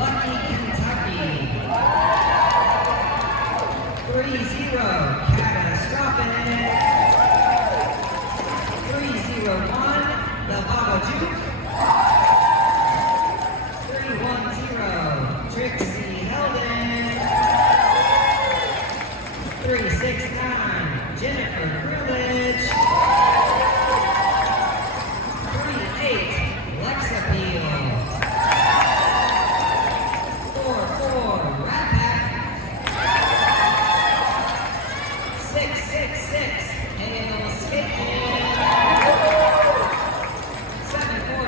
Lucky, Kentucky. 3-0, Catastrophic. 3-0-1, the Babajuk. 3-1-0, Trixie Helden. 3-6-9, Jennifer Coolidge. 3-8, Lexa Peel. 4-4, Rat Pack. 6-6-6, Hale Skating. 7-4,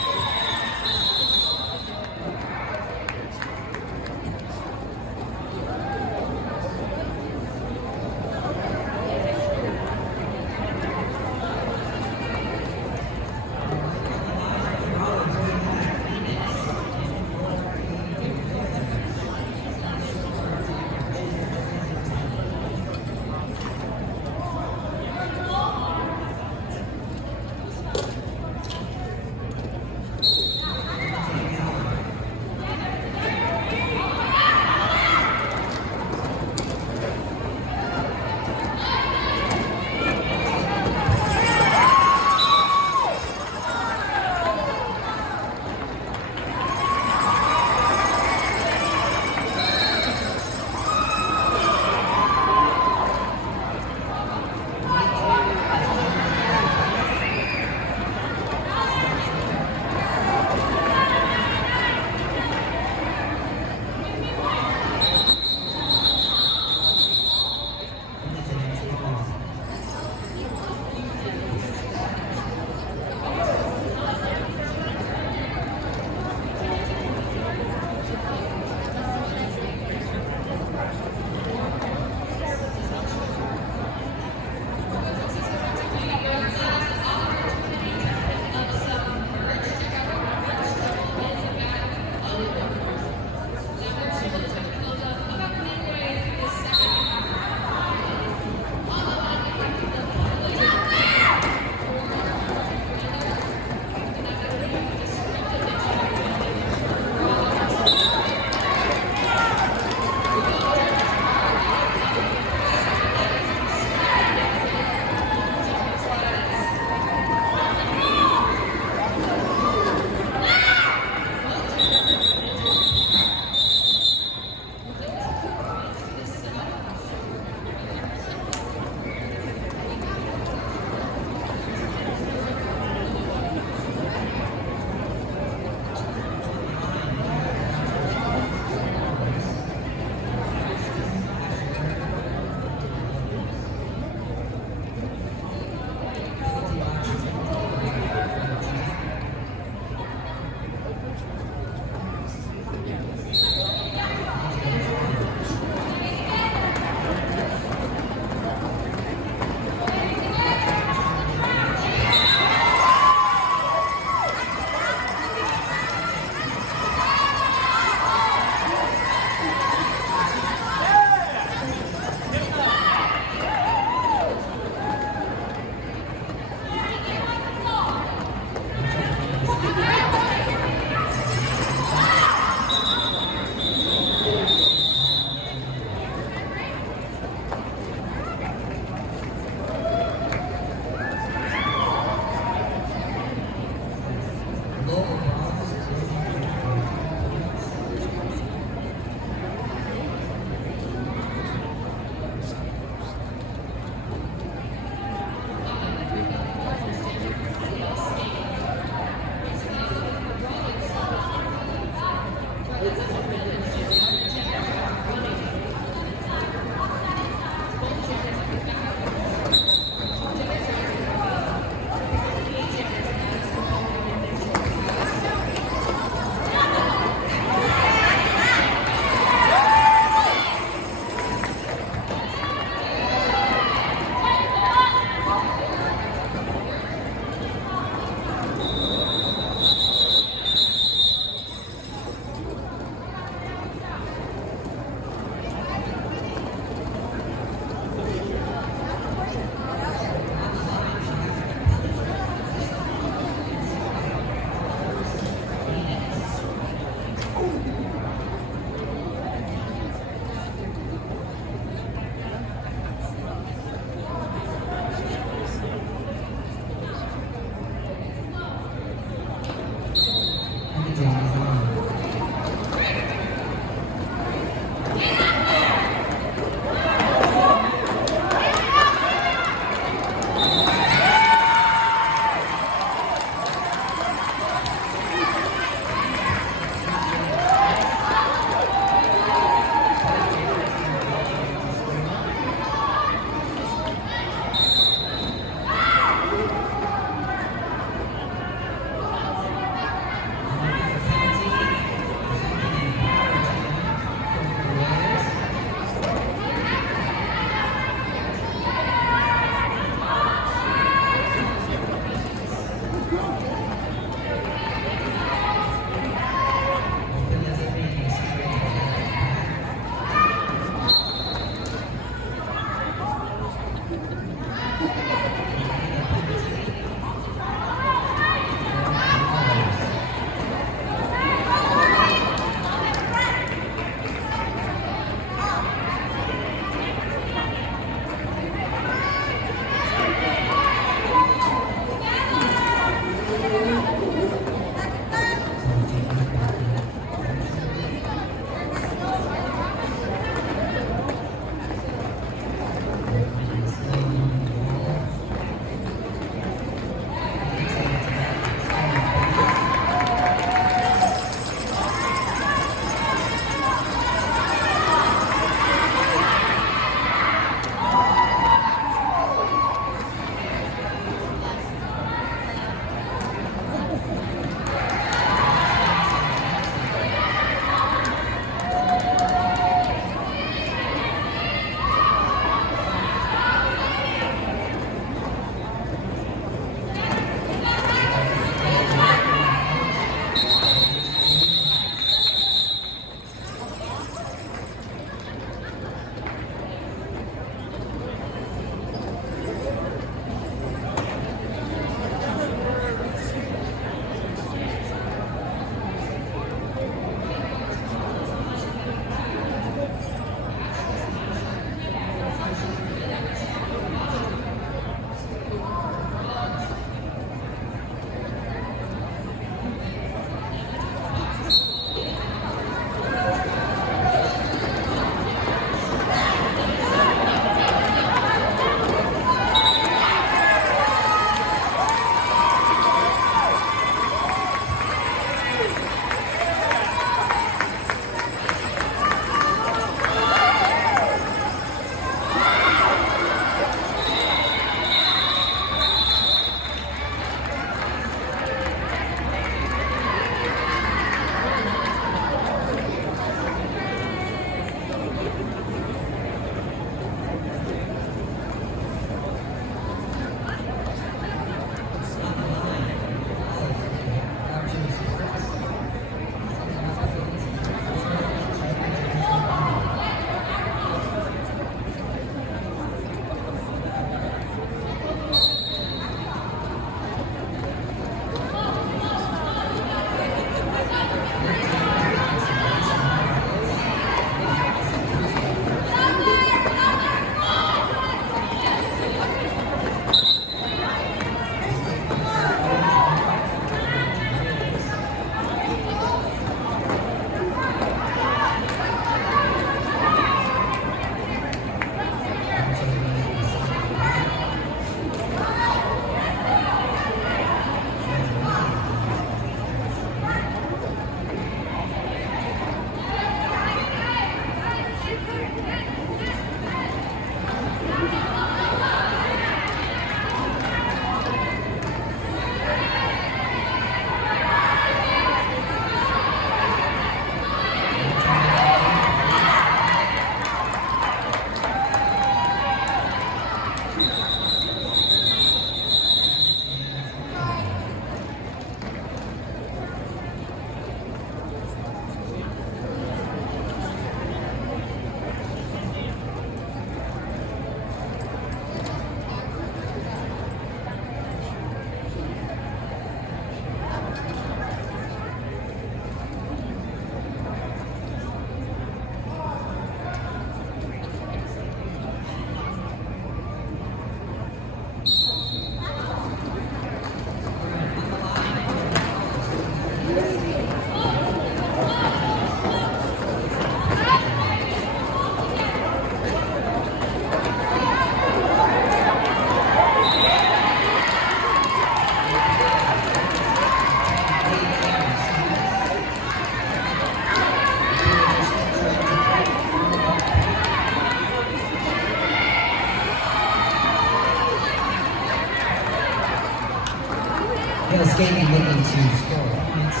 Muskegee looking to score points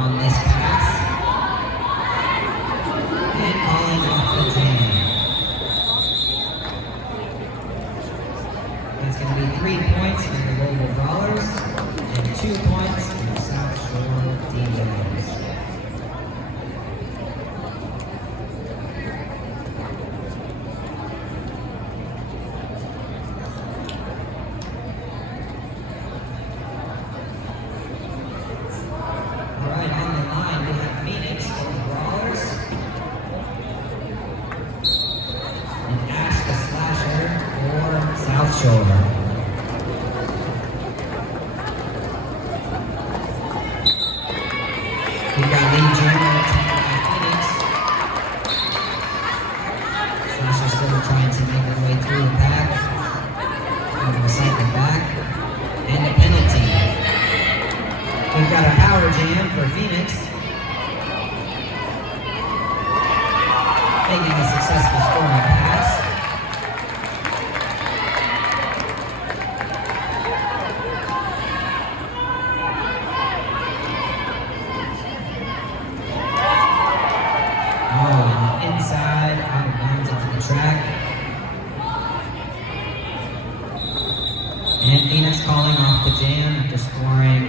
on this pass. And calling off the jam. That's going to be 3 points for the Louisville Brawlers and 2 points for the South Shore DJs. South Shore. We've got Lee Jammer attacking by Phoenix. Slasher still trying to make their way through the pack. Going to cycle back. And a penalty. We've got a power jam for Phoenix. Making a successful scoring pass. Inside, out of bounds into the track. And Phoenix calling off the jam after scoring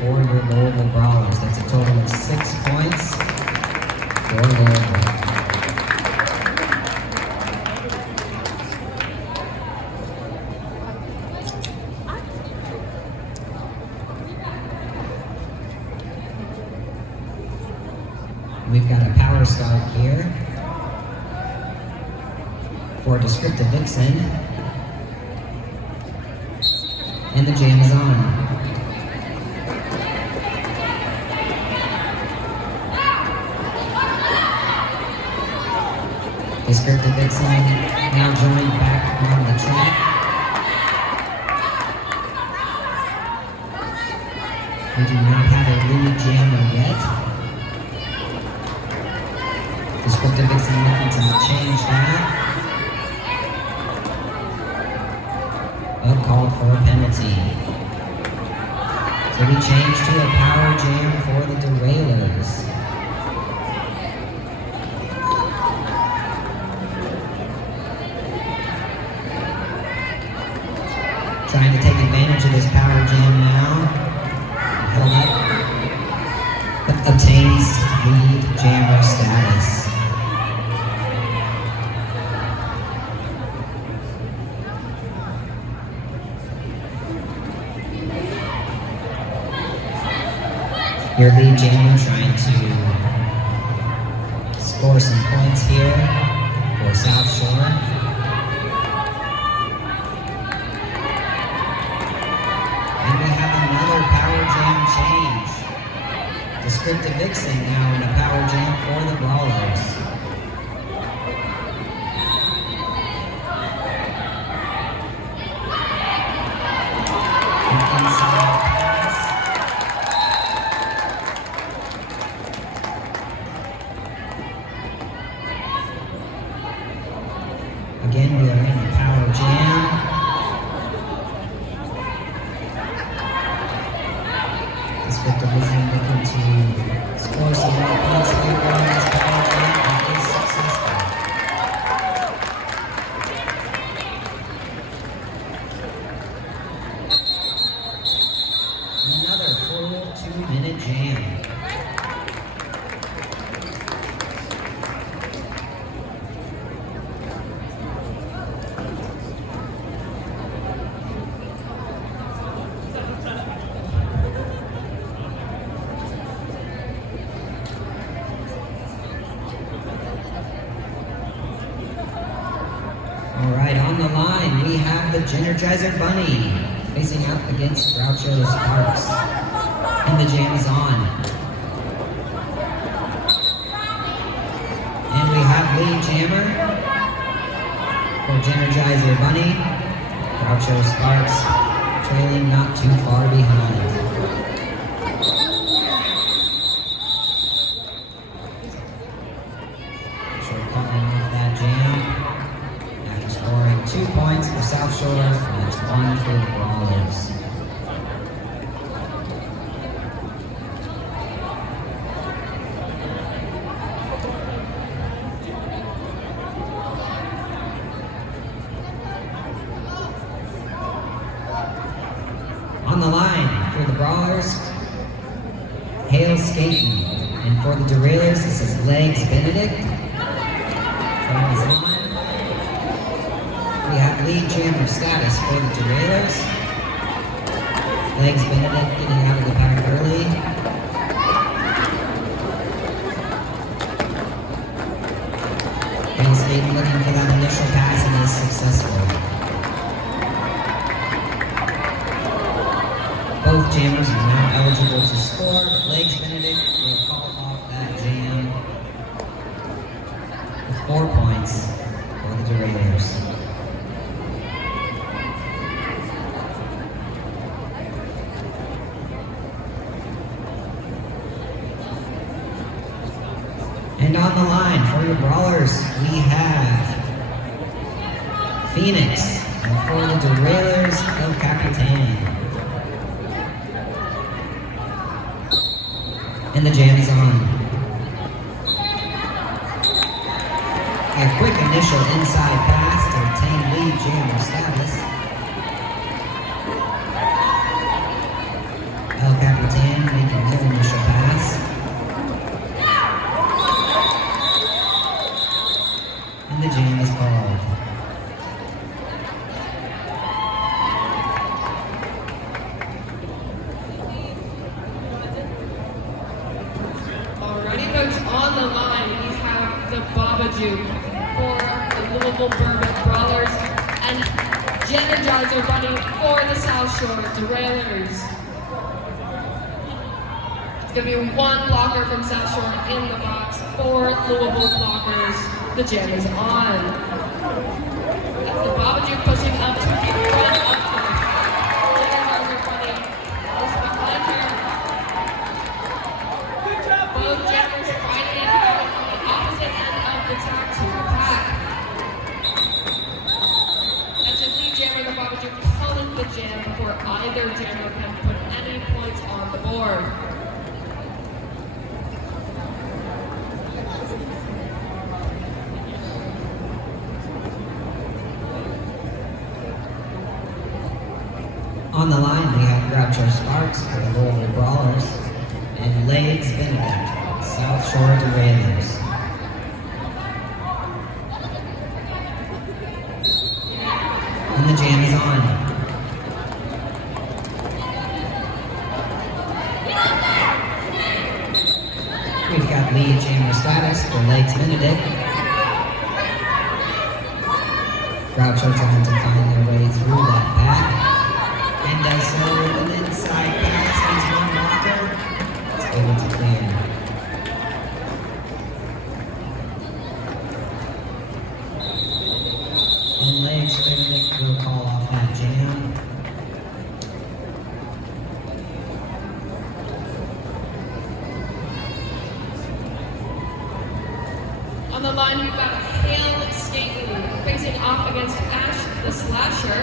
for the Louisville Brawlers. That's a total of 6 points for Louisville. We've got a power start here for Descriptive Vixen. And the jam is on. Descriptive Vixen now joined back on the track. We do not have a lead jammer yet. Descriptive Vixen looking to change that. Called for a penalty. So we change to a power jam for the Derailers. Trying to take advantage of this power jam now. Held up. Obtains lead jammer status. Your lead jammer trying to score some points here for South Shore. And we have another power jam change. Descriptive Vixen now in a power jam for the Brawlers. Inside pass. Again, we are in a power jam. Descriptive Vixen looking to score some more points later on this power jam and is successful. And another full 2-minute jam. All right, on the line, we have the Energizer Bunny facing up against Groucho Sparks. And the jam is on. And we have lead jammer for Energizer Bunny. Groucho Sparks trailing not too far behind. Calling off that jam. 2 points for South Shore, and it's 1 for the Brawlers. Skating. And for the derailers, this is Legs Benedict. Jam is on. We have lead jammer status for the derailers. Legs Benedict getting out of the pack early. And Skating looking for that initial pass and is successful. Both jammers are now eligible to score, but Legs Benedict will call off that jam with 4 points for the derailers. And on the line for your brawlers, we have Phoenix, and for the derailers, El Capitan. And the jam is on. A quick initial inside pass to obtain lead jammer status. El Capitan making their initial pass. And the jam is called. On the line, we have the Babajuke for the Louisville Bourbon Brawlers and Energizer Bunny for the South Shore Derailers. It's going to be one blocker from South Shore in the box, 4 Louisville blockers. The jam is on. That's the Babajuke pushing up to the front up to the top. Energizer Bunny is behind her. Both jammers fighting out on the opposite end of the tag to the pack. That's a lead jammer, the Babajuke calling the jam before either jammer can put any points on the board. On the line, we have Groucho Sparks for the Louisville Brawlers and Legs Benedict, South Shore Derailers. And the jam is on. We've got lead jammer status for Legs Benedict. Groucho trying to find their way through that pack. And does so with an inside pass, needs one blocker. It's able to clear. And Legs Benedict will call off that jam. On the line, we've got Hale Skaten facing off against Ash the Slasher.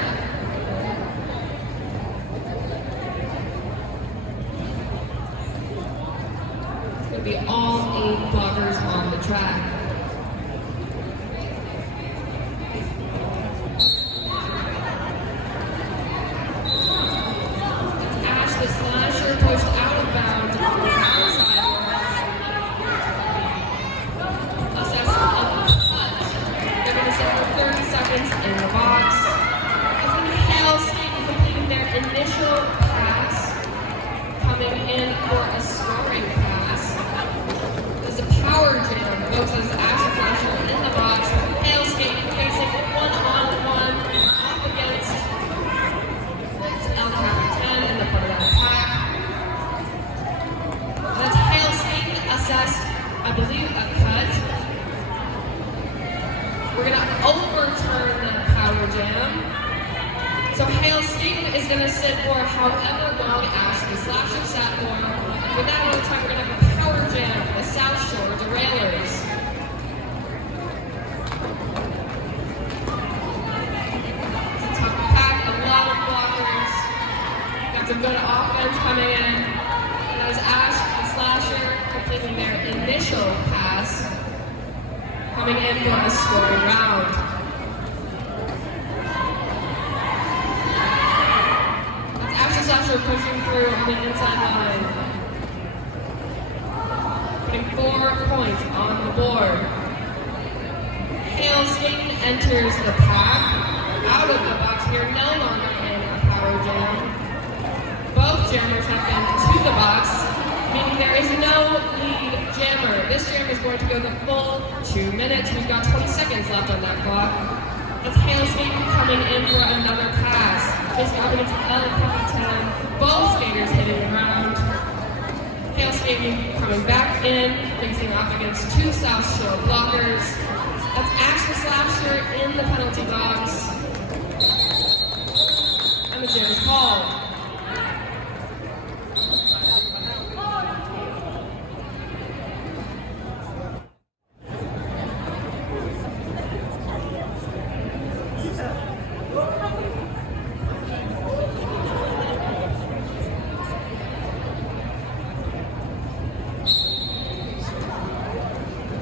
Be all 8 blockers on the track. It's Ash the Slasher pushed out of bounds on the outside. Assessment of the cut. They're going to sit for 30 seconds in the box. It's going to be Hale Skaten completing their initial pass, coming in for a scoring pass. Power jam goes as Ash the Slasher in the box. Hale Skaten facing one-on-one off against El Capitan in the front of that pack. That's Hale Skaten assessed, I believe, a cut. We're going to overturn that power jam. So Hale Skaten is going to sit for however long Ash the Slasher sat for. And with that amount of time, we're going to have a power jam for the South Shore Derailers. It's a tough pack, a lot of blockers. Got some good offense coming in. And that was Ash the Slasher completing their initial pass, coming in for a scoring round. That's Ash the Slasher pushing through on the inside line. points on the board. Hale Skaten enters the pack. Out of the box, we are no longer in a power jam. Both jammers have been to the box, meaning there is no lead jammer. This jam is going to go the full 2 minutes. We've got 20 seconds left on that clock. That's Hale Skaten coming in for another pass. Facing off against El Capitan. Both skaters hitting the ground. Hale Skaten coming back in, facing off against two South Shore blockers. That's Ashley Slasher in the penalty box. And the jam is called.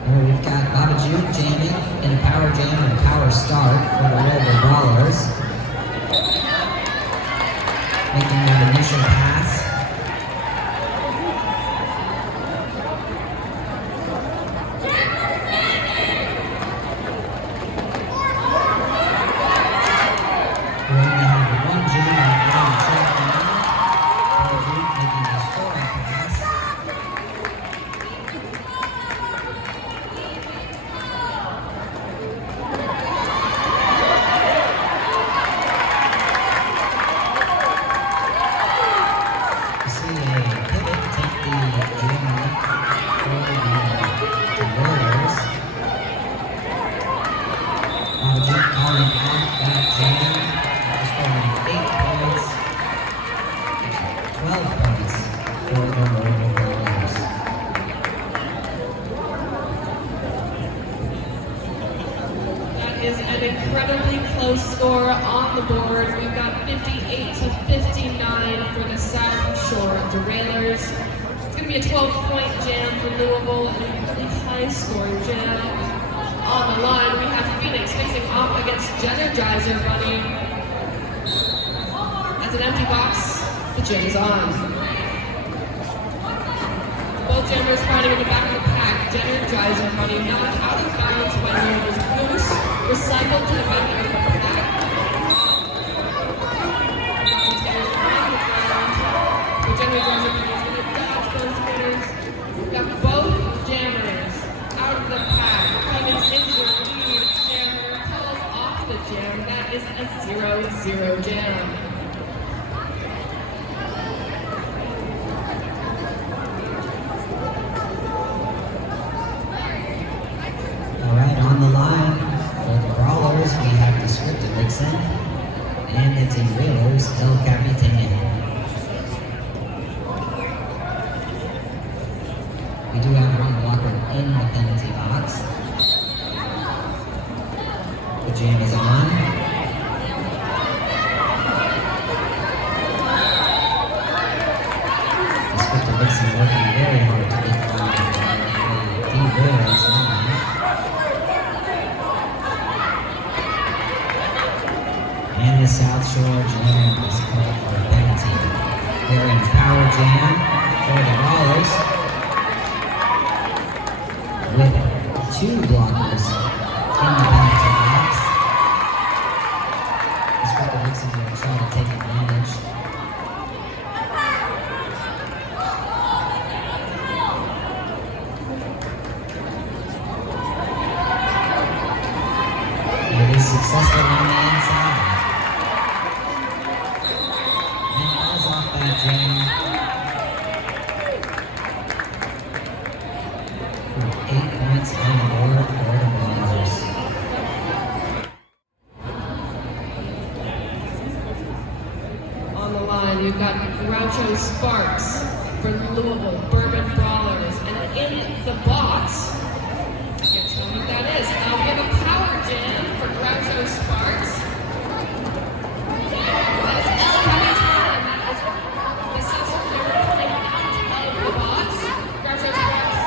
We've got Baba Jude jamming in a power jam and a power start for the Louisville Brawlers. Making their initial pass. We only have one jam on the track now. Baba Jude making his scoring pass. Calling off that jam, scoring 8 points, 12 points for the Louisville Brawlers. That is an incredibly close score on the board. We've got 58 to 59 for the South Shore Derailers. It's going to be a 12-point jam for Louisville and a really high-scoring jam. On the line, we have Phoenix facing off against Energizer Bunny. That's an empty box. The jam is on. Both jammers fighting in the back of the pack. Energizer Bunny knocked out of bounds by Louisville's Goose. Recycled to the back of the pack. Skaters on the ground. But Energizer Bunny is going to dodge those skaters. We've got both jammers out of the pack. Phoenix into the lead. Jammer pulls off the jam. That is a 0-0 jam. Alright, on the line for the Brawlers, we have the scripted Vixen and the Derailers El Capitan. We do have one blocker in the penalty box. The jam is on. The scripted Vixen working very hard to get the Derailers on. And the South Shore Jam is called for a penalty. They're in power jam for the Brawlers with two blockers in the penalty box. The Scripted Vixens will try to take advantage. And it is successful on the inside. Off that jam. 8 points on the board for the Brawlers. On the line, you've got Groucho Sparks for Louisville Bourbon Brawlers. And in the box, I can't tell what that is. We have a power jam for Groucho Sparks. That is El Capitan. That is the Cecil player coming out of the box. Groucho Sparks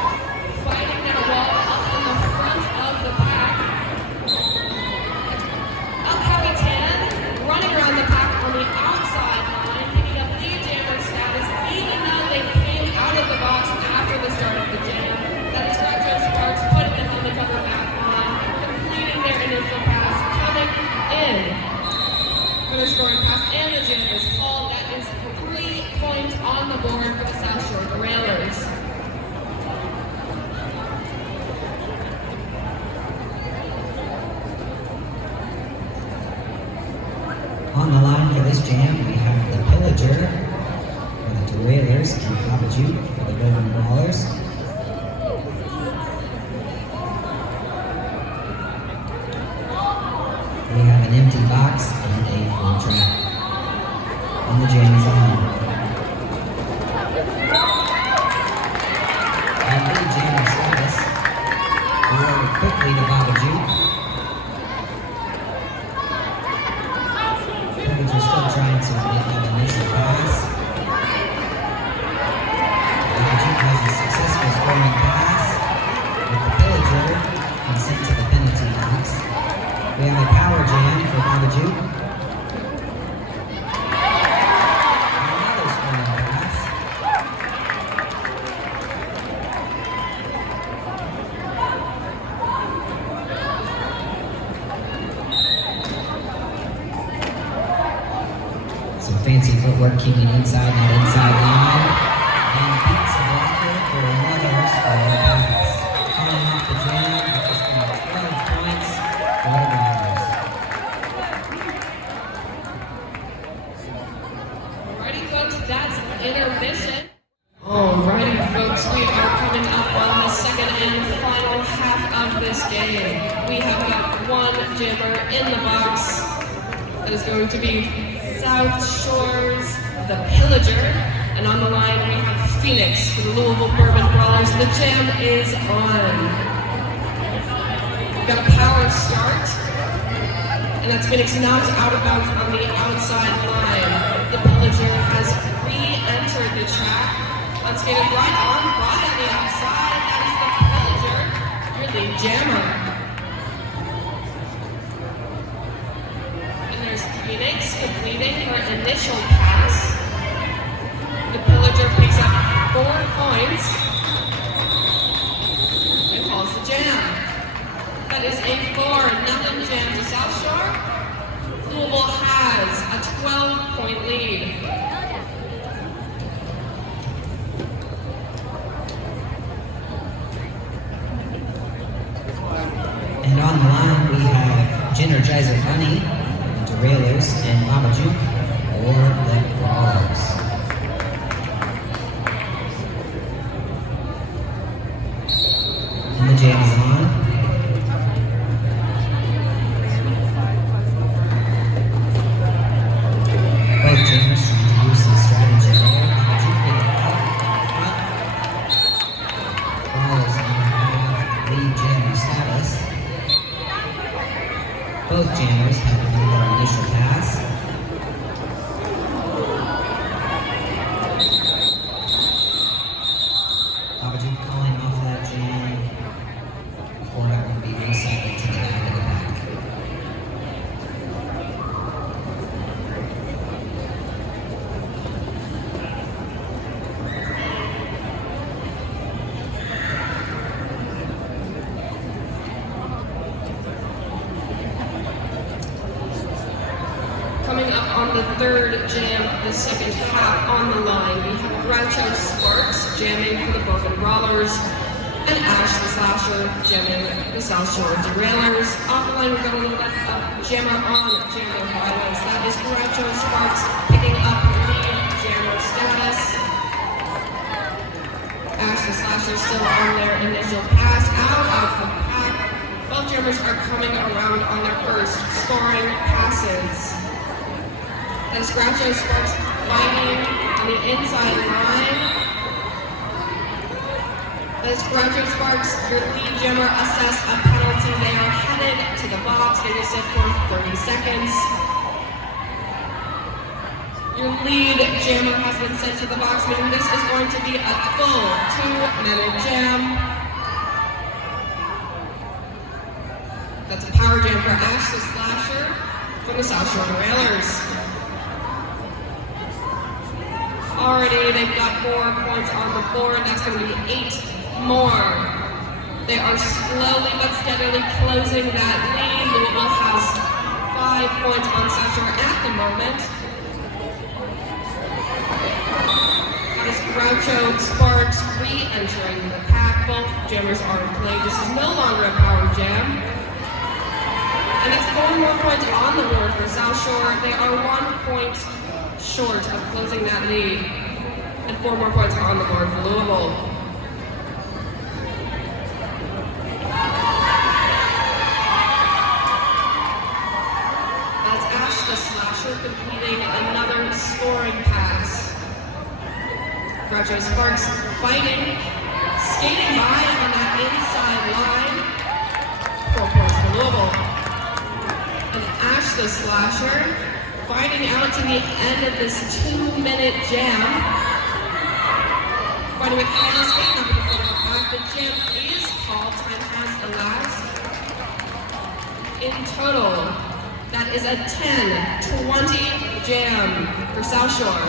fighting that wall up in the front of the pack. El Capitan running around the pack on the outside line, picking up lead jammer status, even though they came out of the box after the start of the jam. That is Groucho board for the South Shore Derailers. On the line for this jam, we have the Pillager for the Derailers and Babajuke for the Golden Brawlers. We have an empty box and a full track. And the jam is on. And lead jammer status. Forward quickly to Babajuke. Pillager's still trying to get that initial pass. Babajuke has a successful scoring pass with the Pillager and sent to the penalty box. We have a power jam for Babajuke. Another scoring pass. Some fancy footwork keeping inside that inside line. And beats the blocker for another scoring pass. Calling off the jam after scoring 12 points for the Brawlers. Alrighty, folks, that's intermission. Alrighty, folks, we are coming up on the second and final half of this game. We have got one jammer in the box. That is going to be South Shore's the Pillager. And on the line, we have Phoenix for the Louisville Bourbon Brawlers. The jam is on. We've got a power start. And that's Phoenix knocked out of bounds on the outside line. The Pillager has re-entered the track. Unskated right on the outside. That is the Pillager, your lead jammer. And there's Phoenix completing her initial pass. The Pillager picks up 4 points and calls the jam. That is a 4-0 jam to South Shore. Louisville has a 12-point lead. And on the line we have Energizer Bunny, the Derailers, and Babajuke for the Brawlers. And the jam is on. Both jammers trying to use some strategy there. Babajuke getting out front. Brawlers now have lead jammer status. Both jammers have made their initial pass. Babajuke calling off that jam before having to be recycled to the back of the pack. Coming up on the third jam of the second half on the line, we have Groucho Sparks jamming for the Bourbon Brawlers and Ash the Slasher jamming the South Shore Derailers. Off the line, we've got a little bit of jammer on jammer violence. That is Groucho Sparks picking up lead jammer status. Ash the Slasher still on their initial pass out of the pack. Both jammers are coming around on their first scoring passes. As Groucho Sparks fighting on the inside line. As Groucho Sparks, your lead jammer, assess a penalty. They are headed to the box. They will sit for 30 seconds. Your lead jammer has been sent to the box, meaning this is going to be a full 2-minute jam. That's a power jam for Ash the Slasher from the South Shore Derailers. Already, they've got 4 points on the board. That's going to be 8 more. They are slowly but steadily closing that lead. Louisville has 5 points on South Shore at the moment. That is Groucho Sparks re-entering the pack. Both jammers are in play. This is no longer a power jam. And it's 4 more points on the board for South Shore. They are 1 point short of closing that lead. And 4 more points on the board for Louisville. That's Ash the Slasher completing another scoring pass. Groucho Sparks fighting, skating by on that inside line. 4 points for Louisville. And Ash the Slasher fighting out to the end of this 2-minute jam. Fighting with Hale skating up in the front of the pack. The jam is called. Time has elapsed. In total, that is a 10-20 jam for South Shore.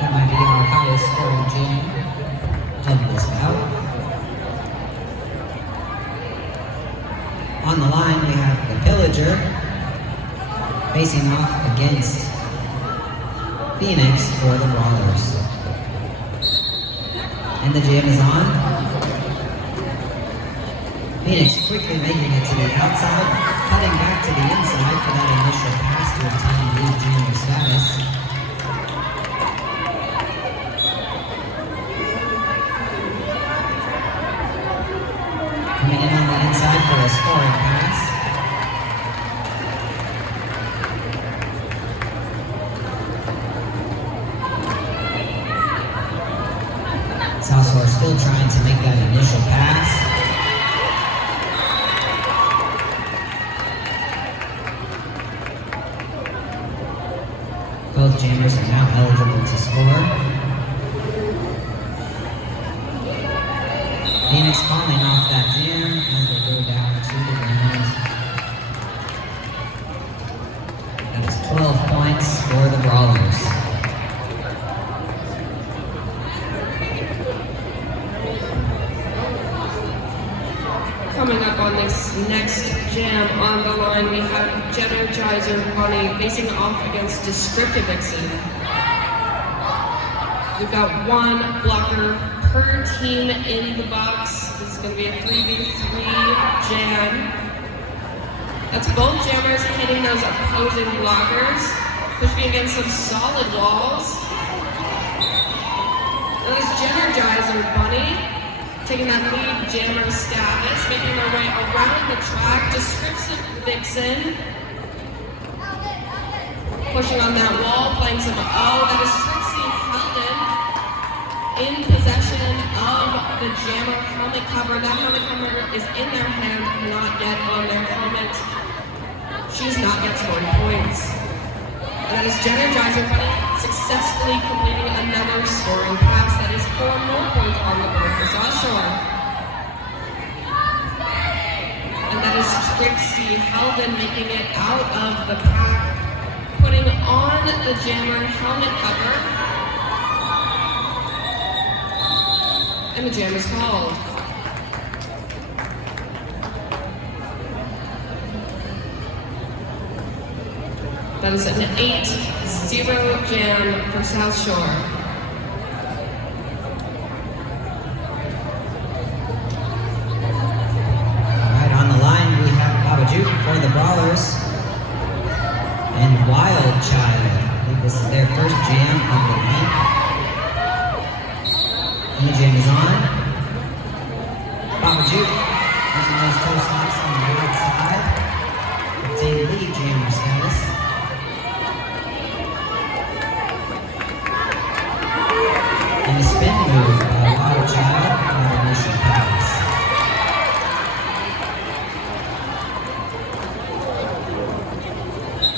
That might be our highest scoring jam of this bout. On the line, we have the Pillager facing off against Phoenix for the Brawlers. And the jam is on. Phoenix quickly making it to the outside, cutting back to the inside for that initial pass to obtain lead jammer status. Coming in on the inside for a scoring pass. South Shore still trying to make that initial pass. Both jammers are now eligible to score. Phoenix calling off that jam as they go down to the ground. That is 12 points for the Brawlers. Coming up on this next jam on the line, we have Jeffersontown Bunny facing off against Descriptive Vixen. We've got 1 blocker per team in the box. This is going to be a 3v3 jam. That's both jammers hitting those opposing blockers, pushing against some solid walls. And this Jeffersontown Bunny taking that lead jammer status, making their way around the track. Descriptive Vixen pushing on that wall, playing some that is Trixie Helden in possession of the jammer helmet cover. That helmet cover is in their hand, not yet on their helmet. She's not yet scoring points. And that is Jeffersontown Bunny successfully completing another scoring pass. That is 4 more points on the board for South Shore. And that is Trixie Helden making it out of the pack, putting on the jammer helmet cover. And the jam is called. That is an 8-0 jam for South Shore. Alright, on the line we have Babajuk for the Brawlers and Wild Child. I think this is their first jam of the night. And the jam is on. Babajuk using those toe snaps on the right side to obtain lead jammer status. And a spin move by Wild Child for that initial pass.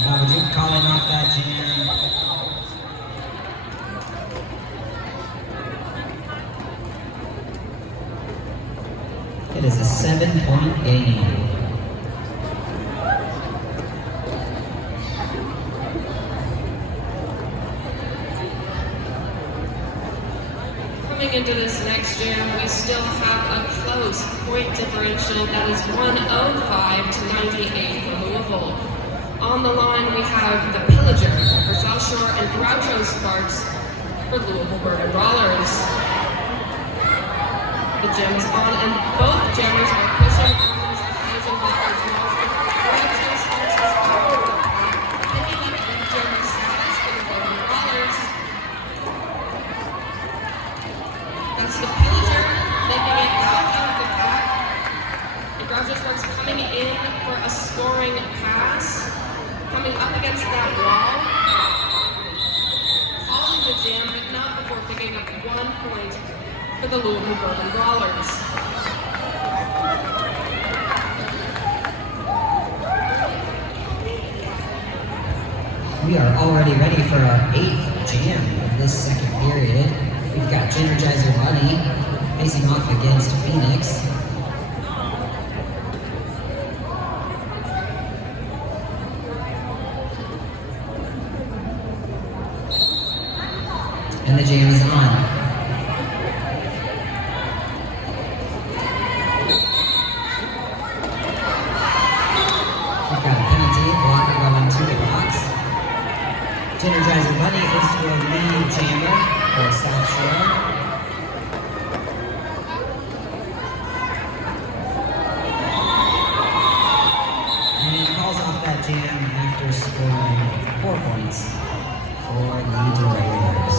Babajuk calling off that jam. It is a 7-point game. Coming into this next jam, we still have a close point differential that is 105 to 98 for Louisville. On the line, we have the Pillager for South Shore and Groucho Sparks for Louisville Bourbon Brawlers. The gem is on, and both jammers are pushing on those opposing blockers. Groucho Sparks is out of the pack, picking up the jammer status for the Bourbon Brawlers. That's the Pillager making it out of the pack. And Groucho Sparks coming in for a scoring pass. Coming up against that wall, calling the jam, but not before picking up 1 point for the Louisville Bourbon Brawlers. We are already ready for our 8th jam of this second period. We've got Energizer Bunny facing off against Phoenix. And the jam is on. We've got a penalty, blocker going to the box. Energizer Bunny is to a lead jammer for South Shore. And he calls off that jam after scoring 4 points for the Derailers.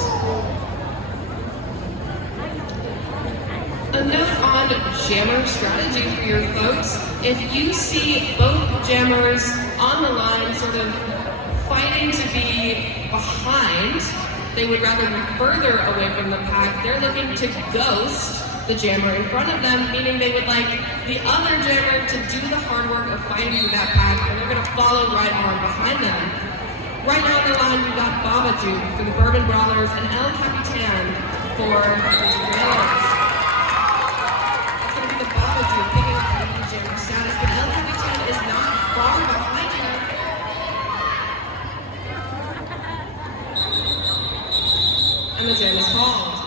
A note on jammer strategy for your folks. If you see both jammers on the line sort of fighting to be behind, they would rather be further away from the pack. They're looking to ghost the jammer in front of them, meaning they would like the other jammer to do the hard work of fighting through that pack, and they're going to follow right on behind them. Right now on the line, we've got Babaju for the Bourbon Brawlers and El Capitan for the Derailers. It's going to be the Babaju picking up the lead jammer status, but El Capitan is not far behind her. And the jam is called.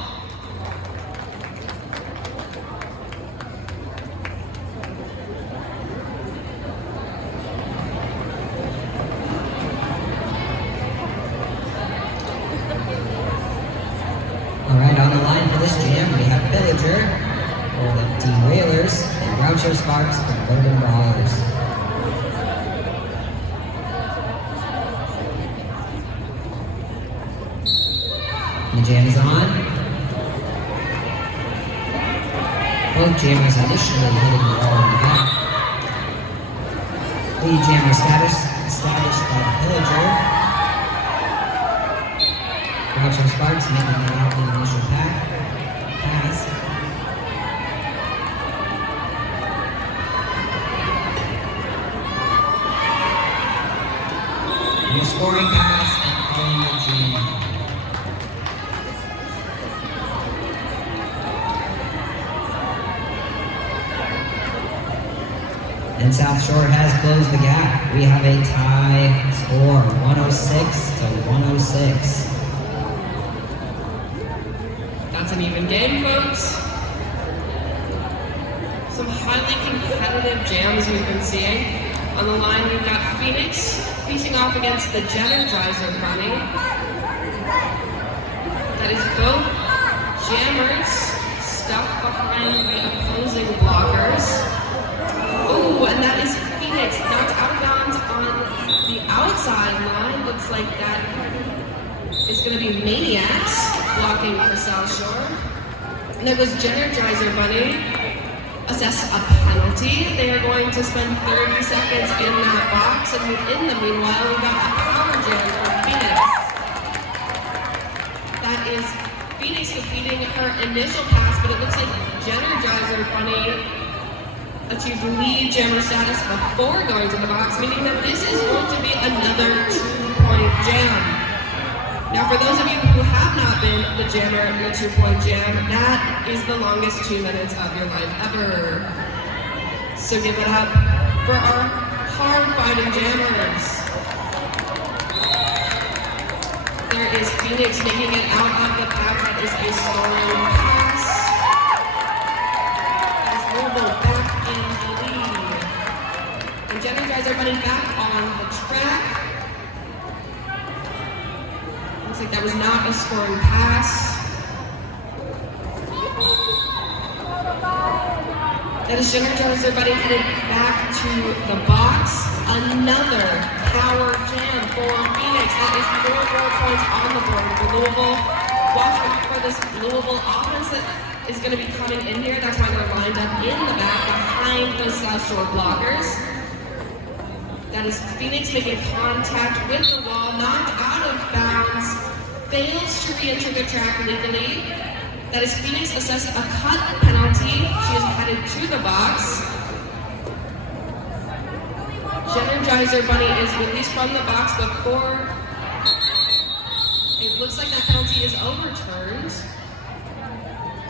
Alright, on the line for this jam, we have Pillager for the Derailers and Groucho Sparks for the Bourbon Brawlers. The jam is on. Both jammers initially hitting the wall in the back. Lead jammer status established by the Pillager. Groucho Sparks making it out the initial pass. And a scoring pass and calling the jam. And South Shore has closed the gap. We have a tie score, 106 to 106. That's an even game, folks. Some highly competitive jams we've been seeing. On the line, we've got Phoenix facing off against the Energizer Bunny. That is both jammers stuck behind the opposing blockers. Oh, and that is Phoenix knocked out of bounds on the outside line. Looks like that is going to be Maniacs blocking for South Shore. And it was Energizer Bunny assess a penalty. They are going to spend 30 seconds in that box, and in the meanwhile, we got a power jam for Phoenix. That is Phoenix completing her initial pass, but it looks like Energizer Bunny achieved lead jammer status before going to the box, meaning that this is going to be another 2-point jam. Now, for those of you who have not been the jammer in the 2-point jam, that is the longest 2 minutes of your life ever. So give it up for our hard-fighting jammers. There is Phoenix making it out of the pack. That is a scoring pass. As Louisville back in the lead. And Energizer Bunny back on the track. Looks like that was not a scoring pass. That is Energizer Bunny headed back to the box. Another power jam for Phoenix. That is 4 more points on the board for Louisville. Watch out for this Louisville offense that is going to be coming in here. That's why they're lined up in the back behind those South Shore blockers. That is Phoenix making contact with the wall, knocked out of bounds, fails to re-enter the track legally. That is Phoenix assessed a cut penalty. She is headed to the box. Energizer Bunny is released from the box before it looks like that penalty is overturned.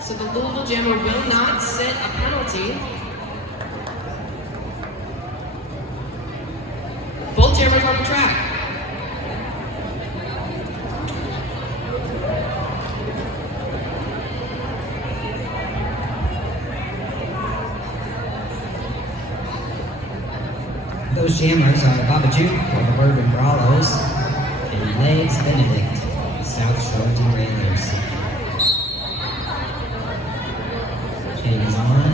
So the Louisville Jammer will not sit a penalty. Both jammers on the track. Those jammers are Babajuk for the Bourbon Brawlers and Legs Benedict, South Shore Derailers. Chain is on.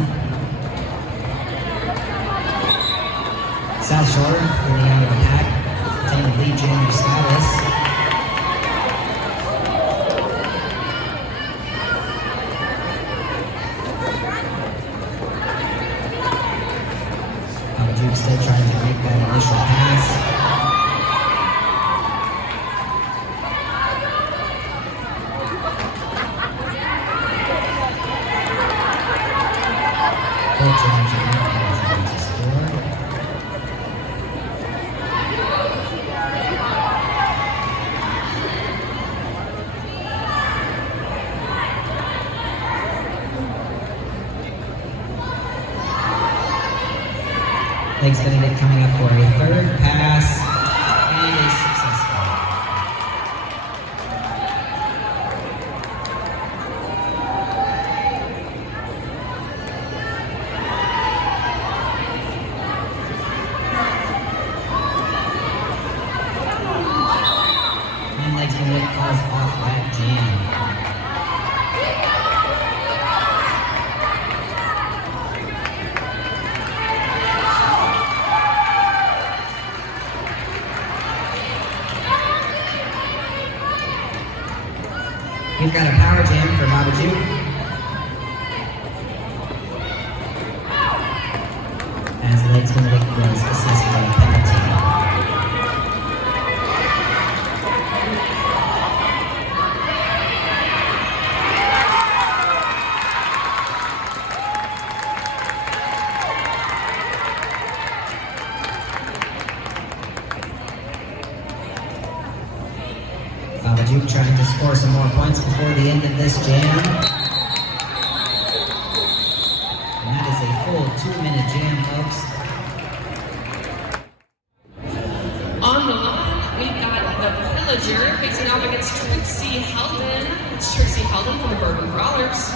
South Shore getting out of the pack, obtaining lead jammer status. Still trying to make that initial pass. Both teams are not eligible to score. Legs Benedict coming up for a third pass and is successful. And Legs Benedict calls off that jam. We've got a power jam for Babajuk. As Legs Benedict was assessed for a penalty. Babajuk trying to score some more points before the end of this jam. And that is a full 2-minute jam, folks. On the line, we've got the Pillager facing off against Trixie Heldon. It's Trixie Heldon from the Bourbon Brawlers.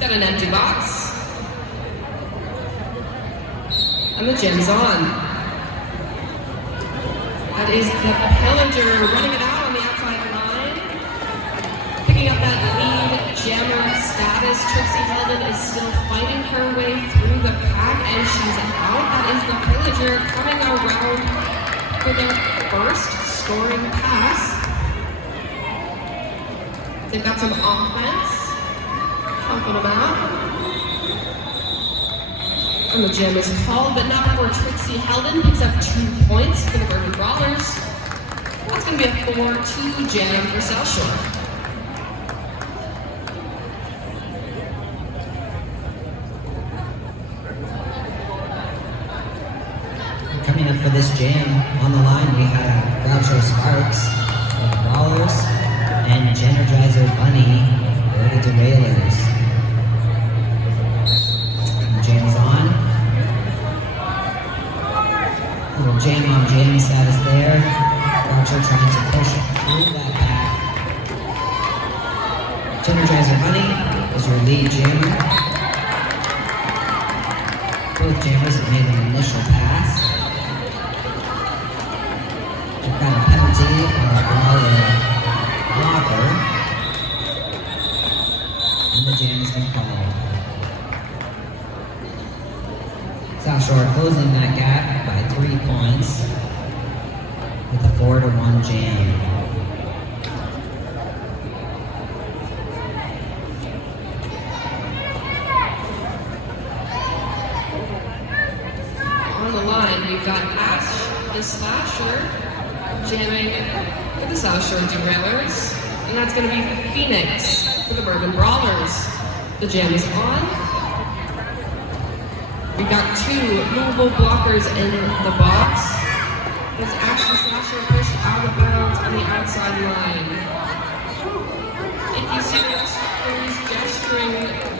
Got an empty box. And the jam's on. That is the Pillager running it out on the outside line. Picking up that lead jammer status. Trixie Heldon is still fighting her way through the pack and she's out. That is the Pillager coming around for their first scoring pass. They've got some offense. Helping them out. And the jam is called, but not before Trixie Heldon picks up 2 points for the Bourbon Brawlers. That's going to be a 4-2 jam for South Shore. Coming up for this jam on the line, we have Groucho Sparks for the Brawlers and Energizer Bunny for the Derailers. Jam's on. Little jam on jam status there. Groucho trying to push through that back. Energizer Bunny is your lead jammer. Both jammers have made an initial pass. We've got a penalty on the brawler blocker. And the jam has been called. South Shore closing that gap by 3 points with a 4-1 jam. On the line, we've got Ash, the slasher, jamming for the South Shore Derailers, and that's going to be Phoenix for the Bourbon Brawlers. The jam is on. We've got 2 Louisville blockers in the box. There's Ash, the slasher, pushed out of bounds on the outside line. If you see the referees gesturing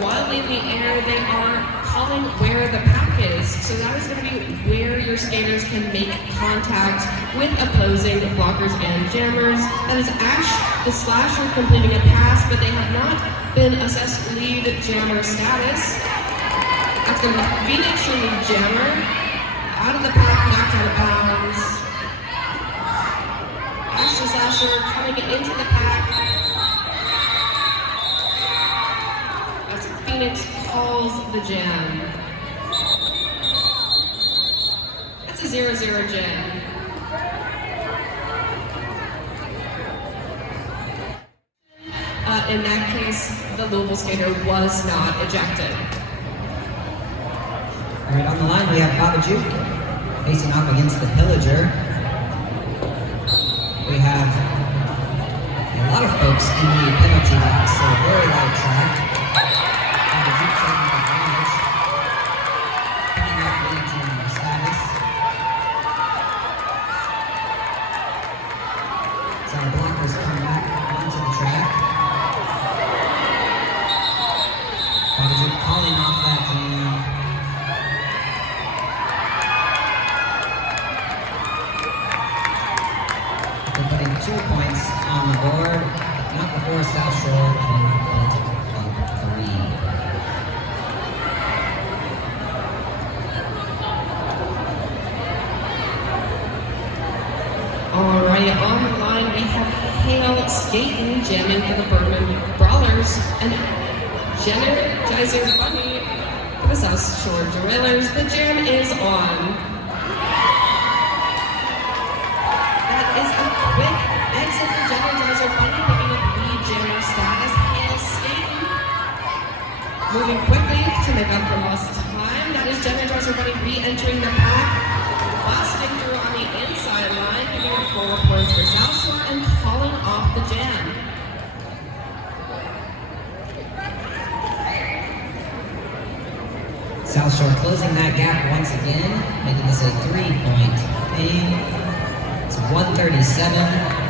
wildly in the air, they are calling where the pack is. So that is going to be where your skaters can make contact with opposing blockers and jammers. That is Ash, the slasher, completing a pass, but they have not been assessed lead jammer status. That's going to be Phoenix, your lead jammer. Out of the pack, knocked out of bounds. Ash, the slasher, coming into the pack. As Phoenix calls the jam. That's a 0-0 jam. In that case, the Louisville skater was not ejected. All right, on the line we have Babajuk facing off against the Pillager. We have a lot of folks in the penalty box, so very light track. Babajuk taking advantage, picking up lead jammer status. So our blockers come back onto the track. Babajuk calling off that jam. They're putting 2 points on the board, not before South Shore can put up 3. Alright, on the line we have Hale skating, jamming for the Bourbon Brawlers, and Energizer Bunny for the South Shore Derailers. The jam is on. That is a quick exit for Energizer Bunny, picking up lead jammer status. Hale skating, moving quickly to make up for lost time. That is Energizer Bunny re-entering the pack, busting through on the inside line, picking up 4 points for South Shore and calling off the jam. South Shore closing that gap once again, making this a 3-point game. It's 137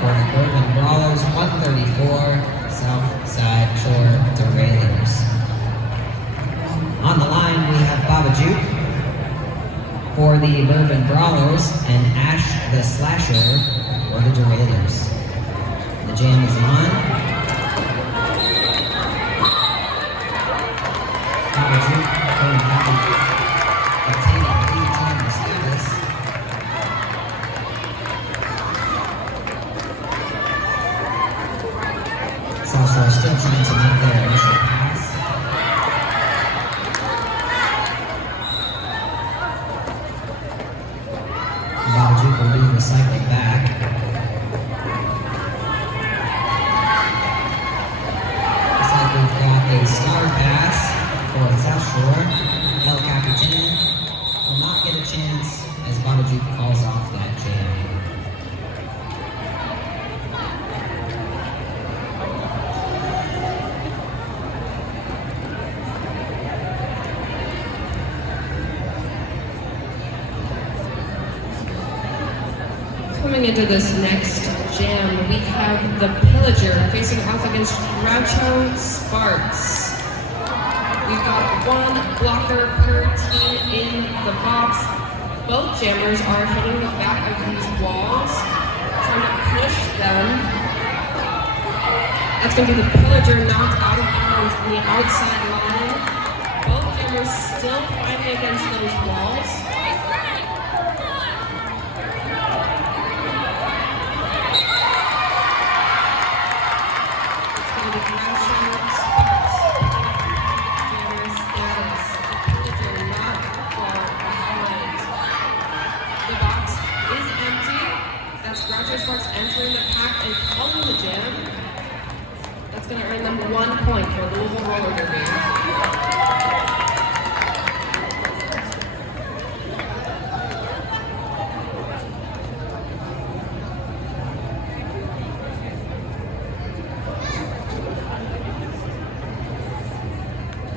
for the Bourbon Brawlers, 134 South Side Shore Derailers. On the line we have Babajuk for the Bourbon Brawlers and Ash the Slasher for the Derailers. The jam is on. Babajuk going back and obtaining lead jammer status. South Shore still trying to make their initial pass. Babajuk will be recycled back. Looks like we've got a star pass for South Shore. El Capitan will not get a chance as Babajuk calls off that jam. Coming into this next jam, we have the Pillager facing off against Groucho Sparks. We've got 1 blocker per team in the box. Both jammers are hitting the back of these walls, trying to push them. That's going to be the Pillager knocked out of bounds on the outside line. Both jammers is still fighting against those walls. It's going to be Groucho, Sparks, Jammers, Dennis, Pillager not far behind. The box is empty. That's Groucho Sparks entering the pack and calling the jam. That's going to earn them 1 point for Louisville roller derby.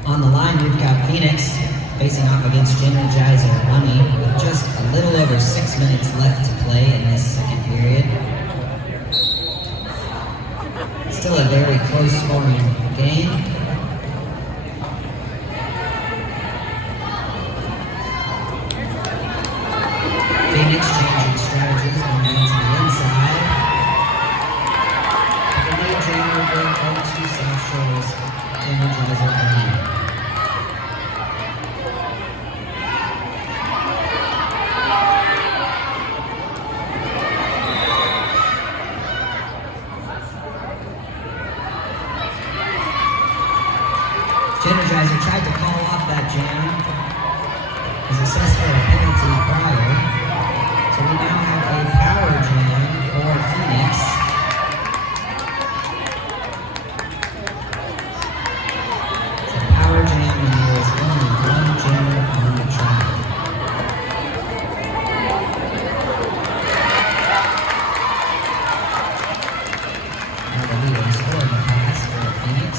On the line, we've got Phoenix facing off against Jeffersontown Bunny with just a little over 6 minutes left to play in this second period. Still a very close scoring game. Phoenix changing strategies, going into the inside. The lead jammer will go to South Shore's Jeffersontown Bunny. Energizer tried to call off that jam. Was assessed for a penalty prior. So we now have a power jam for Phoenix. It's a power jam and there is only one jammer on the track. Now the leader scoring pass for Phoenix.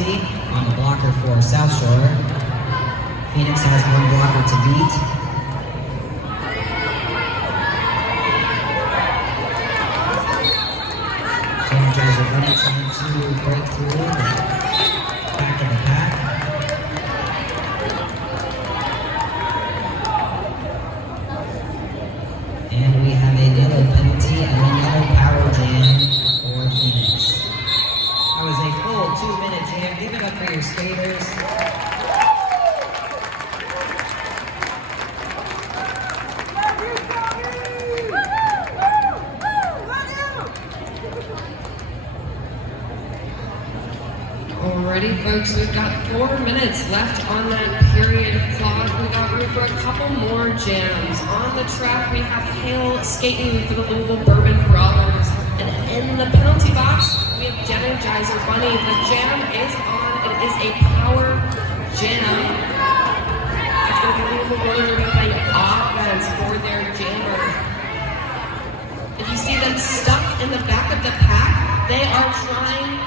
On the blocker for South Shore. Phoenix has one blocker to beat. Energizer Bunny trying to break through the back of the pack. And we have another penalty and another power jam for Phoenix. That was a full 2-minute jam. Give it up for your skaters. Alrighty, folks, we've got 4 minutes left on that period clock. We got room for a couple more jams. On the track, we have Hale skating for the Louisville Bourbon Brawlers. And in the penalty box, we have Jeffersontown Bunny. The jam is on. It is a power jam. It's going to be Louisville roller derby playing offense for their jammer. If you see them stuck in the back of the pack, they are trying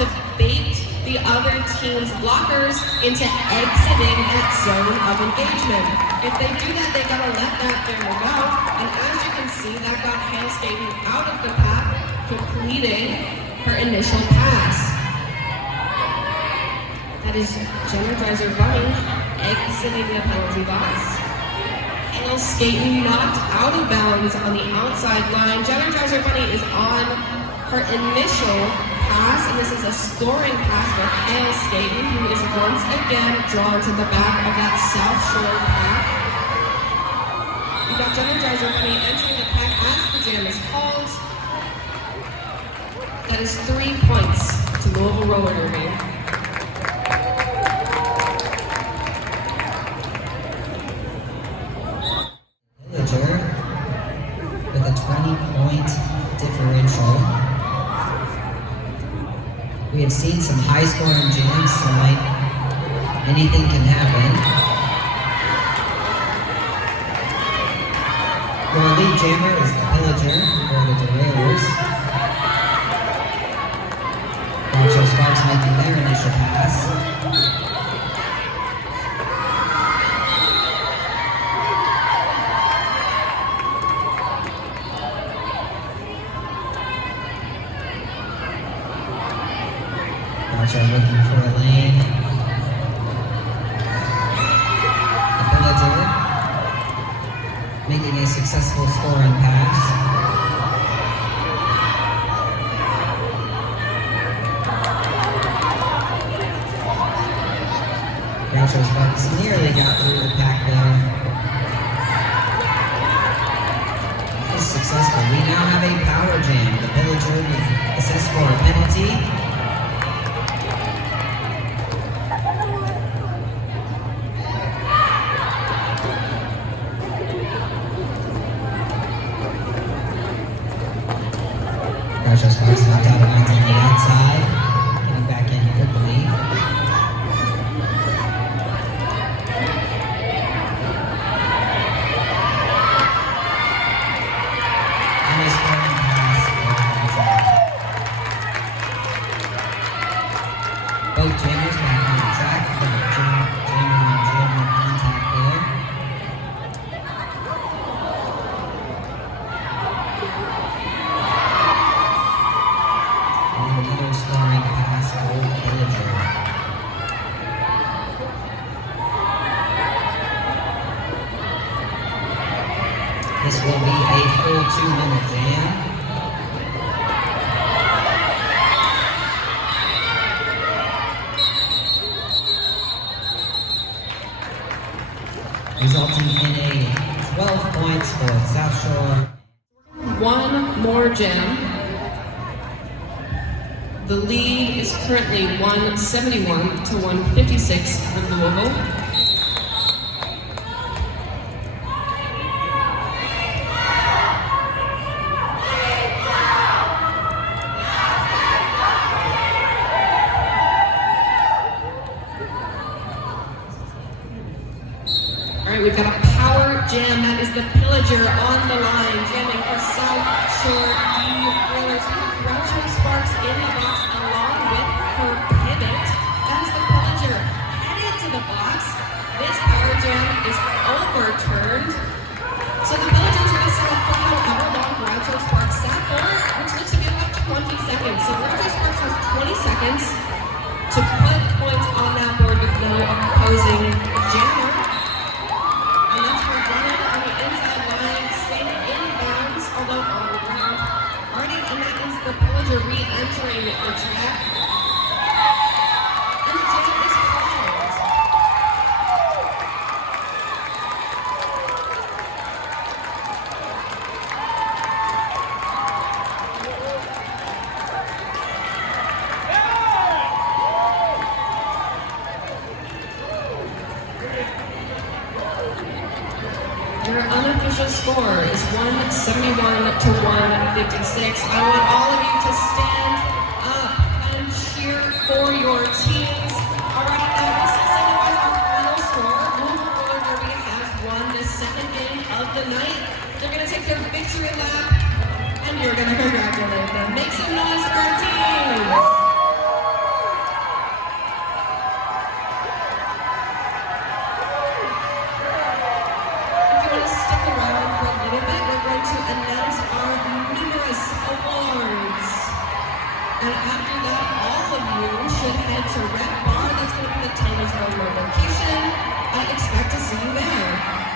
to bait the other team's blockers into exiting that zone of engagement. If they do that, they gotta let that jammer go. And as you can see, that got Hale skating out of the pack, completing her initial pass. That is Jeffersontown Bunny exiting the penalty box. Hale skating knocked out of bounds on the outside line. Jeffersontown Bunny is on her initial pass, and this is a scoring pass for Hale skating, who is once again drawn to the back of that South Shore pack. We've got Jeffersontown Bunny entering the pack as the jam is called. That is 3 points to Louisville roller derby. Pillager with a 20-point differential. We have seen some high-scoring jams tonight. Anything can happen. Your lead jammer is the Pillager for the Derailers. Groucho Sparks making their initial pass. Groucho looking for a lane. The Pillager making a successful scoring pass. Groucho's Bucks nearly got through the pack there. It's successful. We now have a power jam. The Pillager assists for a penalty. Groucho's Bucks knocked out of bounds on the outside. Getting back in quickly. Both jammers back on the track. Jammer on jammer contact there. And another scoring pass for Pillager. This will be a full 2-minute jam. Resulting in a 12 points for South Shore. One more jam. The lead is currently 171 to 156 for Louisville. Alright, we've got a power jam. That is the Pillager on the line, jamming for South Shore D-Rollers. We have Groucho Sparks in the box along with her pivot. That is the Pillager headed to the box. This power jam is overturned. So the Pillager's going to set for however long Groucho Sparks sat for, which looks to be about 20 seconds. So Groucho Sparks has 20 seconds to put points on that board with no opposing jammer. The Pillager re-entering the track. And the jam is called. Your unofficial score is 171 to 156. I want all of you to stand up and cheer for your teams. All right, now this signifies our final score. Louisville Roller Derby has won the second game of the night. They're going to take their victory lap, and you're going to congratulate them. Make some noise for our teams. Announce our numerous awards. And after that, all of you should head to Red Bar. That's going to be the Taylorsville location. I expect to see you there.